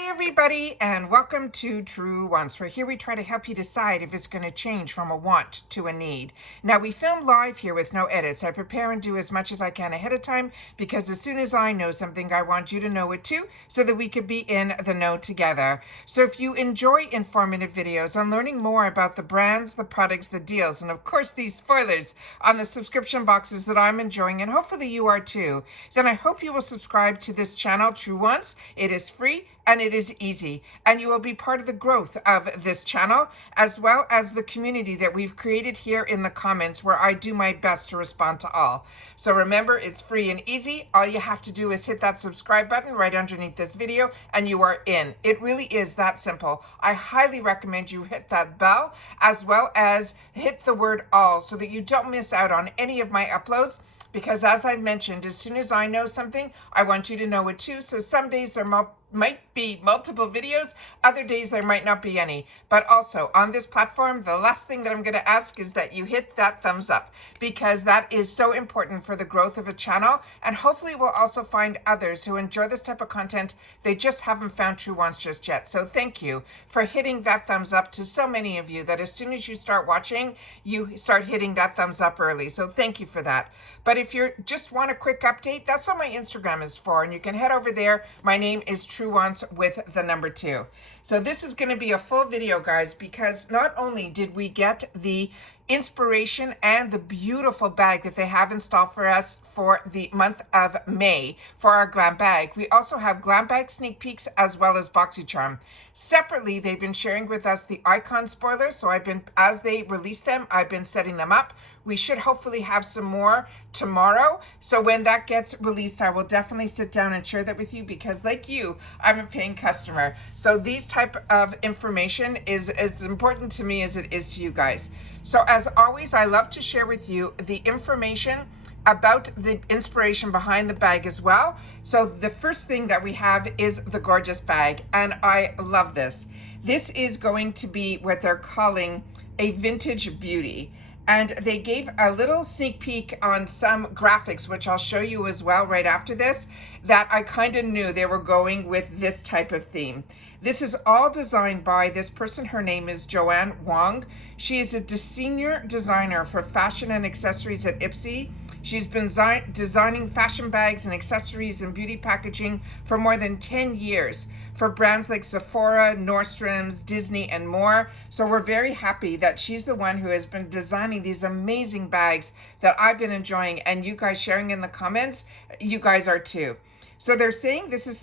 Hi everybody, and welcome to Truewants, where here we try to help you decide if it's going to change from a want to a need. Now, we film live here with no edits. I prepare and do as much as I can ahead of time because as soon as I know something, I want you to know it too, so that we could be in the know together. So if you enjoy informative videos on learning more about the brands, the products, the deals, and of course these spoilers on the subscription boxes that I'm enjoying, and hopefully you are too, then I hope you will subscribe to this channel, Truewants. It is free and it is easy, and you will be part of the growth of this channel as well as the community that we've created here in the comments, where I do my best to respond to all. So remember, it's free and easy. All you have to do is hit that subscribe button right underneath this video and you are in. It really is that simple. I highly recommend you hit that bell as well as hit the word all so that you don't miss out on any of my uploads. Because as I mentioned, as soon as I know something, I want you to know it too. So some days there might be multiple videos, other days there might not be any. But also on this platform, the last thing that I'm going to ask is that you hit that thumbs up, because that is so important for the growth of a channel. And hopefully we'll also find others who enjoy this type of content. They just haven't found Truewants just yet. So thank you for hitting that thumbs up to so many of you that as soon as you start watching, you start hitting that thumbs up early. So thank you for that. But if you just want a quick update, that's what my Instagram is for. And you can head over there. My name is Truewants with the number 2. So this is going to be a full video, guys, because not only did we get the inspiration and the beautiful bag that they have installed for us for the month of May for our Glambag, we also have Glambag sneak peeks as well as Boxycharm. Separately, they've been sharing with us the icon spoilers, so as they release them, I've been setting them up. We should hopefully have some more tomorrow. So when that gets released, I will definitely sit down and share that with you, because like you, I'm a paying customer. So these type of information is as important to me as it is to you guys. So as always, I love to share with you the information about the inspiration behind the bag as well. So the first thing that we have is the gorgeous bag, and I love this. This is going to be what they're calling a vintage beauty. And they gave a little sneak peek on some graphics, which I'll show you as well right after this, that I kind of knew they were going with this type of theme. This is all designed by this person. Her name is Joanne Wong. She is a senior designer for fashion and accessories at IPSY. She's been designing fashion bags and accessories and beauty packaging for more than 10 years for brands like Sephora, Nordstrom's, Disney, and more. So we're very happy that she's the one who has been designing these amazing bags that I've been enjoying, and you guys sharing in the comments, you guys are too. So they're saying this is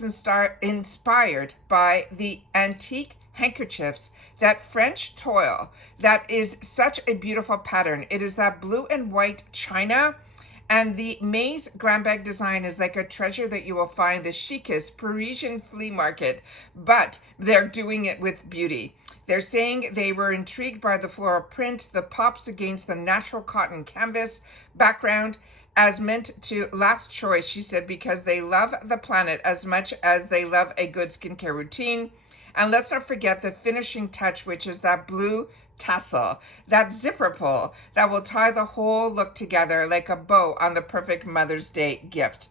inspired by the antique handkerchiefs, that French toile, that is such a beautiful pattern. It is that blue and white china. And the May's Glambag design is like a treasure that you will find the chicest Parisian flea market, but they're doing it with beauty. They're saying they were intrigued by the floral print, the pops against the natural cotton canvas background, as meant to last choice, she said, because they love the planet as much as they love a good skincare routine. And let's not forget the finishing touch, which is that blue tassel, that zipper pull that will tie the whole look together like a bow on the perfect Mother's Day gift.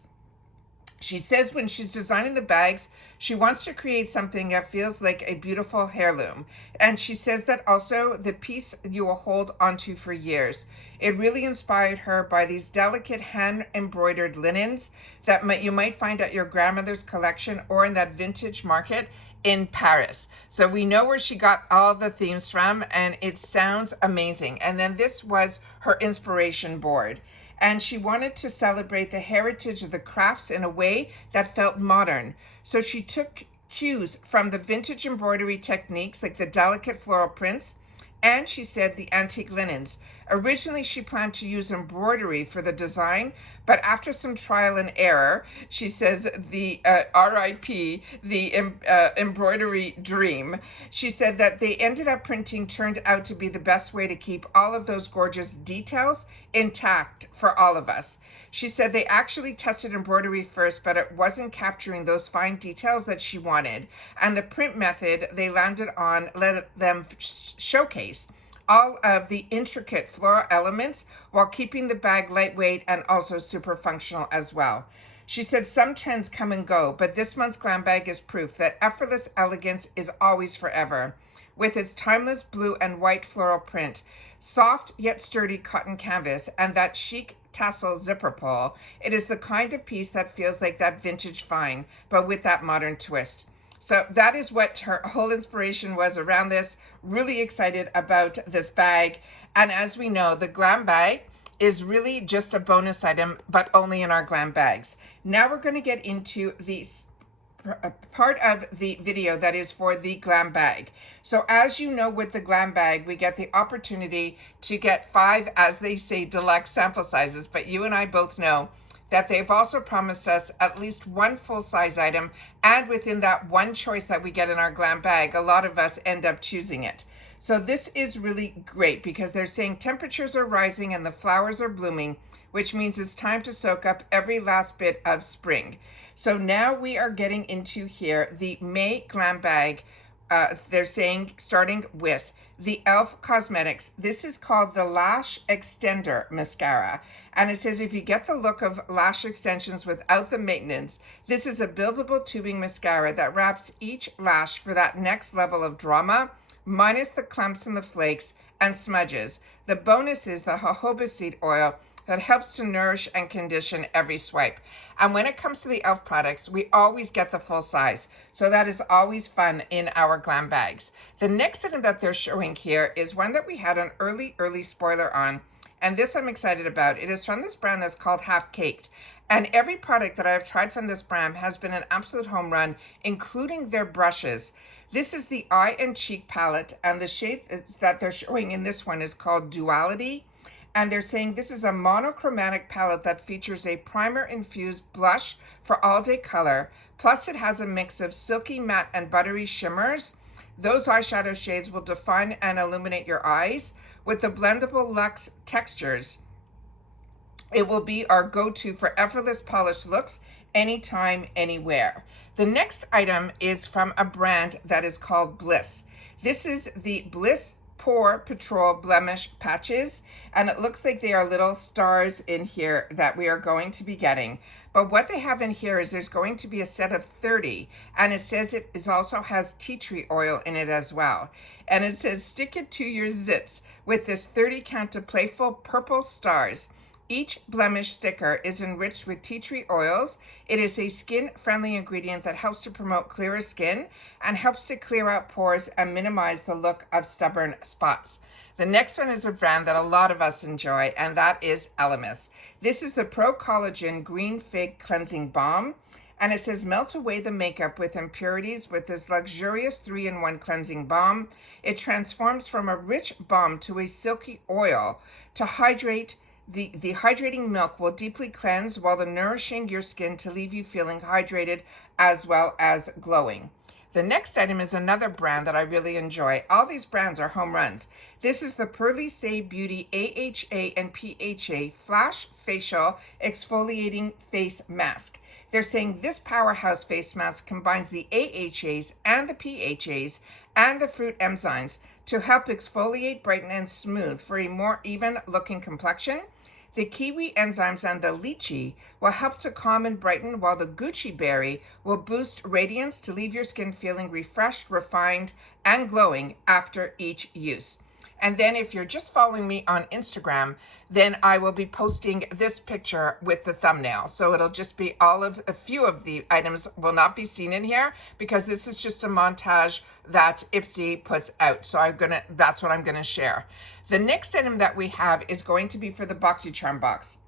She says when she's designing the bags, she wants to create something that feels like a beautiful heirloom. And she says that also the piece you will hold onto for years. It really inspired her by these delicate hand-embroidered linens that you might find at your grandmother's collection or in that vintage market in Paris. So we know where she got all the themes from, and it sounds amazing. And then this was her inspiration board. And she wanted to celebrate the heritage of the crafts in a way that felt modern. So she took cues from the vintage embroidery techniques, like the delicate floral prints, and she said the antique linens. Originally, she planned to use embroidery for the design, but after some trial and error, she says the RIP, the embroidery dream, she said that they ended up printing turned out to be the best way to keep all of those gorgeous details intact for all of us. She said they actually tested embroidery first, but it wasn't capturing those fine details that she wanted. And the print method they landed on let them showcase all of the intricate floral elements while keeping the bag lightweight and also super functional as well. She said some trends come and go, but this month's glam bag is proof that effortless elegance is always forever. With its timeless blue and white floral print, soft yet sturdy cotton canvas, and that chic tassel zipper pull, it is the kind of piece that feels like that vintage find, but with that modern twist. So that is what her whole inspiration was around this. Really excited about this bag. And as we know, the glam bag is really just a bonus item, but only in our glam bags. Now we're going to get into the part of the video that is for the glam bag. So as you know, with the glam bag, we get the opportunity to get 5, as they say, deluxe sample sizes, but you and I both know that they've also promised us at least 1 full-size item, and within that one choice that we get in our glam bag, a lot of us end up choosing it. So this is really great because they're saying temperatures are rising and the flowers are blooming, which means it's time to soak up every last bit of spring. So now we are getting into here the May glam bag. They're saying starting with the e.l.f. Cosmetics. This is called the Lash Extender Mascara. And it says if you get the look of lash extensions without the maintenance, this is a buildable tubing mascara that wraps each lash for that next level of drama, minus the clumps and the flakes and smudges. The bonus is the jojoba seed oil that helps to nourish and condition every swipe. And when it comes to the e.l.f. products, we always get the full size. So that is always fun in our glam bags. The next item that they're showing here is one that we had an early spoiler on. And this I'm excited about. It is from this brand that's called Half Caked. And every product that I've tried from this brand has been an absolute home run, including their brushes. This is the Eye and Cheek palette, and the shade that they're showing in this one is called Duality. And they're saying this is a monochromatic palette that features a primer-infused blush for all-day color. Plus, it has a mix of silky matte and buttery shimmers. Those eyeshadow shades will define and illuminate your eyes. With the blendable luxe textures, it will be our go-to for effortless polished looks anytime, anywhere. The next item is from a brand that is called Bliss. This is the Bliss Pore Patrol Blemish Patches, and it looks like they are little stars in here that we are going to be getting. But what they have in here is there's going to be a set of 30, and it says it also has tea tree oil in it as well. And it says stick it to your zits with this 30 count of playful purple stars. Each blemish sticker is enriched with tea tree oils. It is a skin-friendly ingredient that helps to promote clearer skin and helps to clear out pores and minimize the look of stubborn spots. The next one is a brand that a lot of us enjoy, and that is Elemis. This is the Pro Collagen Green Fig Cleansing Balm, and it says melt away the makeup with impurities with this luxurious 3-in-1 cleansing balm. It transforms from a rich balm to a silky oil to hydrate. The hydrating milk will deeply cleanse while nourishing your skin to leave you feeling hydrated as well as glowing. The next item is another brand that I really enjoy. All these brands are home runs. This is the Pearly Say Beauty AHA and PHA Flash Facial Exfoliating Face Mask. They're saying this powerhouse face mask combines the AHAs and the PHAs and the fruit enzymes to help exfoliate, brighten, and smooth for a more even looking complexion. The kiwi enzymes and the lychee will help to calm and brighten, while the Gucci berry will boost radiance to leave your skin feeling refreshed, refined, and glowing after each use. And then if you're just following me on Instagram, then I will be posting this picture with the thumbnail. So it'll just be a few of the items will not be seen in here because this is just a montage that IPSY puts out. So that's what I'm gonna share. The next item that we have is going to be for the Boxycharm box.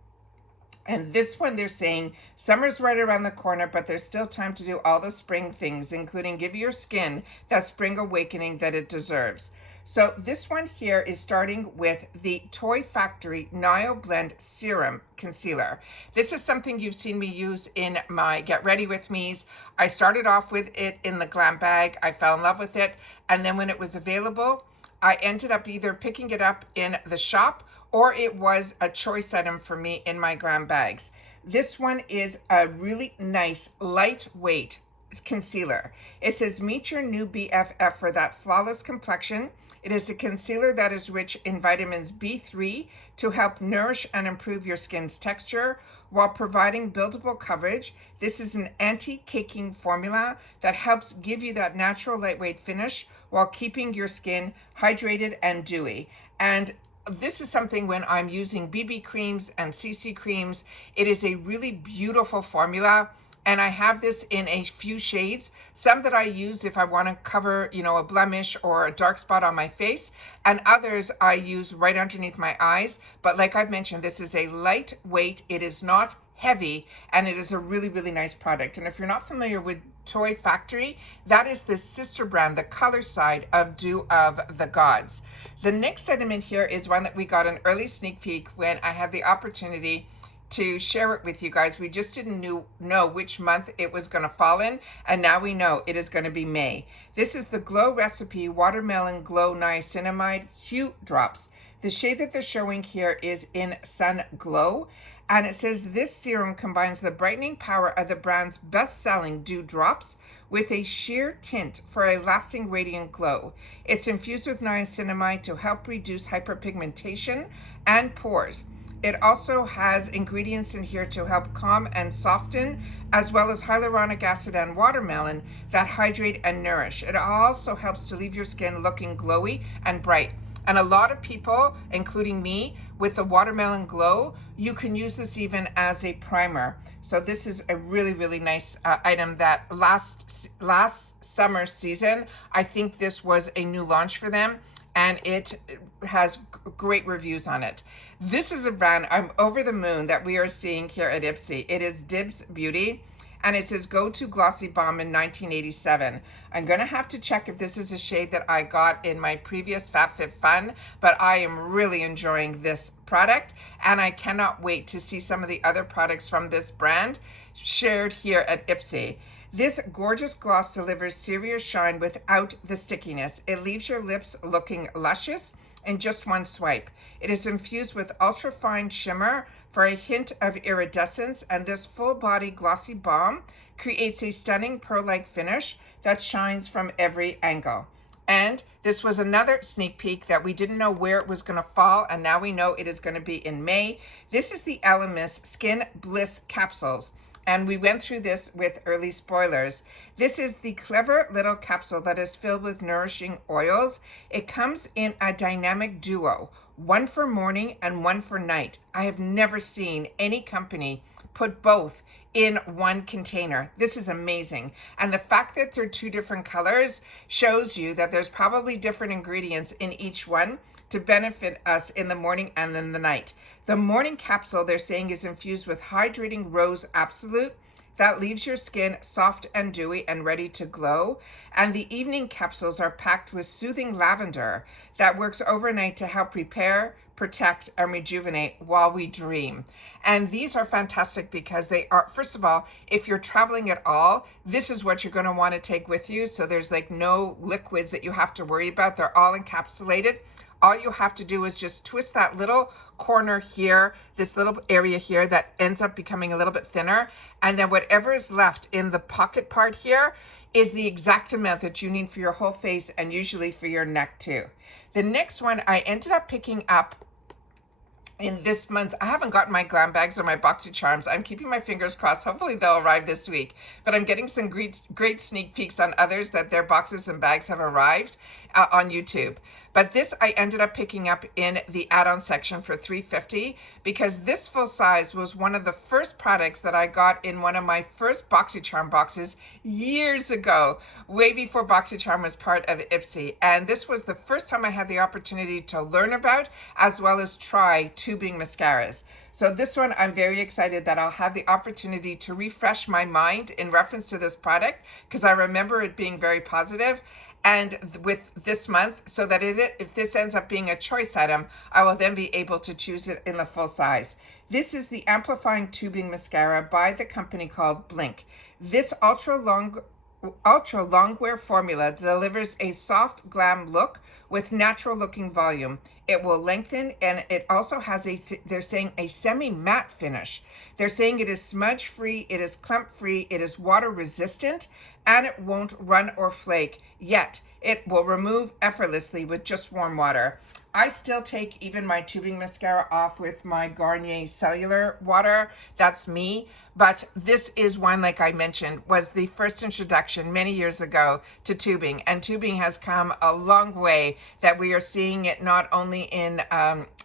And this one, they're saying summer's right around the corner, but there's still time to do all the spring things, including give your skin that spring awakening that it deserves. So this one here is starting with the Toy Factory Nile Blend Serum Concealer. This is something you've seen me use in my Get Ready With Me's. I started off with it in the glam bag. I fell in love with it. And then when it was available, I ended up either picking it up in the shop or it was a choice item for me in my glam bags. This one is a really nice, lightweight concealer. It says, meet your new BFF for that flawless complexion. It is a concealer that is rich in vitamins B3 to help nourish and improve your skin's texture while providing buildable coverage. This is an anti-caking formula that helps give you that natural lightweight finish while keeping your skin hydrated and dewy. And this is something when I'm using BB creams and CC creams, it is a really beautiful formula. And I have this in a few shades, some that I use if I want to cover, a blemish or a dark spot on my face, and others I use right underneath my eyes. But like I've mentioned, this is a lightweight, it is not heavy, and it is a really, really nice product. And if you're not familiar with Toy Factory, that is the sister brand, the color side of Dew of the Gods. The next item in here is one that we got an early sneak peek when I had the opportunity to share it with you guys. We just didn't know which month it was going to fall in, and now we know it is going to be May. This is the Glow Recipe Watermelon Glow Niacinamide Hue Drops. The shade that they're showing here is in Sun Glow, and it says this serum combines the brightening power of the brand's best-selling Dew Drops with a sheer tint for a lasting radiant glow. It's infused with niacinamide to help reduce hyperpigmentation and pores. It also has ingredients in here to help calm and soften, as well as hyaluronic acid and watermelon that hydrate and nourish. It also helps to leave your skin looking glowy and bright. And a lot of people, including me, with the watermelon glow, you can use this even as a primer. So this is a really, really nice item that last summer season, I think this was a new launch for them, and it has great reviews on it. This is a brand I'm over the moon that we are seeing here at IPSY. It is Dibs Beauty, and it says Go To Glossy Balm in 1987. I'm going to have to check if this is a shade that I got in my previous FabFitFun, but I am really enjoying this product, and I cannot wait to see some of the other products from this brand shared here at IPSY. This gorgeous gloss delivers serious shine without the stickiness. It leaves your lips looking luscious in just one swipe. It is infused with ultra-fine shimmer for a hint of iridescence, and this full-body glossy balm creates a stunning pearl-like finish that shines from every angle. And this was another sneak peek that we didn't know where it was going to fall, and now we know it is going to be in May. This is the Elemis Skin Bliss Capsules, and we went through this with early spoilers. This is the clever little capsule that is filled with nourishing oils. It comes in a dynamic duo, one for morning and one for night. I have never seen any company put both in one container. This is amazing. And the fact that they're two different colors shows you that there's probably different ingredients in each one to benefit us in the morning and in the night. The morning capsule, they're saying, is infused with hydrating Rose Absolute that leaves your skin soft and dewy and ready to glow. And the evening capsules are packed with soothing lavender that works overnight to help repair, protect, and rejuvenate while we dream. And these are fantastic because they are, first of all, if you're traveling at all, this is what you're going to want to take with you. So there's like no liquids that you have to worry about. They're all encapsulated. All you have to do is just twist that little corner here, this little area here that ends up becoming a little bit thinner. And then whatever is left in the pocket part here is the exact amount that you need for your whole face and usually for your neck too. The next one I ended up picking up in this month. I haven't gotten my Glambags or my Boxycharms. I'm keeping my fingers crossed. Hopefully they'll arrive this week. But I'm getting some great sneak peeks on others that their boxes and bags have arrived on YouTube. But this I ended up picking up in the add-on section for $3.50 because this full size was one of the first products that I got in one of my first Boxycharm boxes years ago, way before Boxycharm was part of IPSY. And this was the first time I had the opportunity to learn about as well as try tubing mascaras. So this one, I'm very excited that I'll have the opportunity to refresh my mind in reference to this product because I remember it being very positive. And with this month, so that if this ends up being a choice item, I will then be able to choose it in the full size. This is the Amplifying Tubing Mascara by the company called Blink. This ultra long wear formula delivers a soft glam look with natural looking volume. It will lengthen, and it also has they're saying a semi-matte finish. They're saying it is smudge free, it is clump free, it is water resistant, and it won't run or flake, yet it will remove effortlessly with just warm water. I still take even my tubing mascara off with my Garnier cellular water. That's me. But this is one, like I mentioned, was the first introduction many years ago to tubing. And tubing has come a long way, that we are seeing it not only in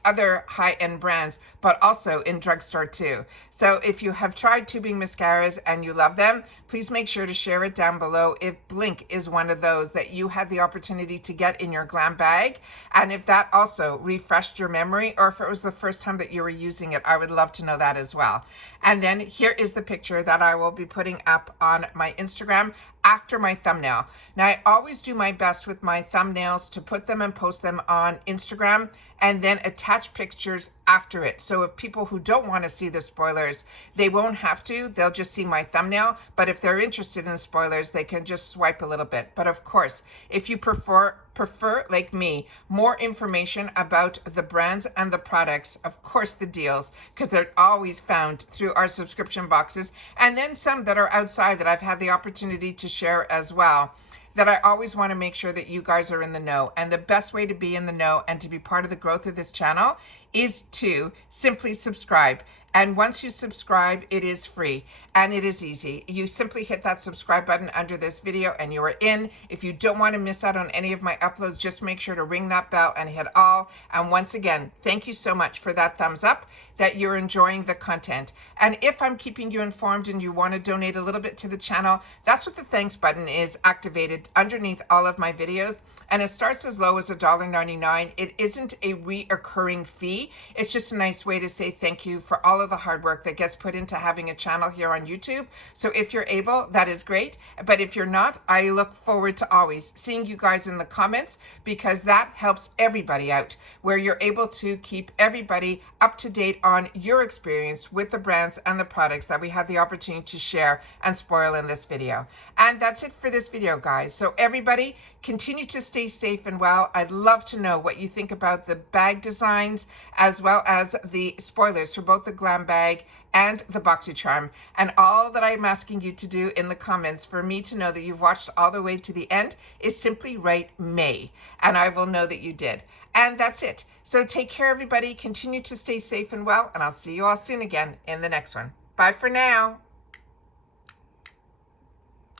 other high-end brands, but also in drugstore too. So if you have tried tubing mascaras and you love them, please make sure to share it down below if Blink is one of those that you had the opportunity to get in your Glambag. And if that also refreshed your memory, or if it was the first time that you were using it, I would love to know that as well. And then here is the picture that I will be putting up on my Instagram after my thumbnail. Now, I always do my best with my thumbnails to put them and post them on Instagram and then attach pictures after it. So if people who don't want to see the spoilers, they won't have to, they'll just see my thumbnail. But if they're interested in spoilers, they can just swipe a little bit. But of course, if you prefer like me, more information about the brands and the products, of course the deals, because they're always found through our subscription boxes, and then some that are outside that I've had the opportunity to share as well, that I always want to make sure that you guys are in the know. And the best way to be in the know and to be part of the growth of this channel is to simply subscribe. And once you subscribe, it is free and it is easy. You simply hit that subscribe button under this video and you are in. If you don't want to miss out on any of my uploads, just make sure to ring that bell and hit all. And once again, thank you so much for that thumbs up, that you're enjoying the content. And if I'm keeping you informed and you want to donate a little bit to the channel, that's what the thanks button is activated underneath all of my videos. And it starts as low as $1.99. It isn't a reoccurring fee. It's just a nice way to say thank you for all of the hard work that gets put into having a channel here on YouTube. So if you're able, that is great. But if you're not, I look forward to always seeing you guys in the comments, because that helps everybody out, where you're able to keep everybody up to date on your experience with the brands and the products that we had the opportunity to share and spoil in this video. And that's it for this video, guys. So everybody, continue to stay safe and well. I'd love to know what you think about the bag designs, as well as the spoilers for both the Glambag and the Boxycharm. And all that I'm asking you to do in the comments for me to know that you've watched all the way to the end is simply write May, and I will know that you did. And that's it. So take care, everybody. Continue to stay safe and well, and I'll see you all soon again in the next one. Bye for now.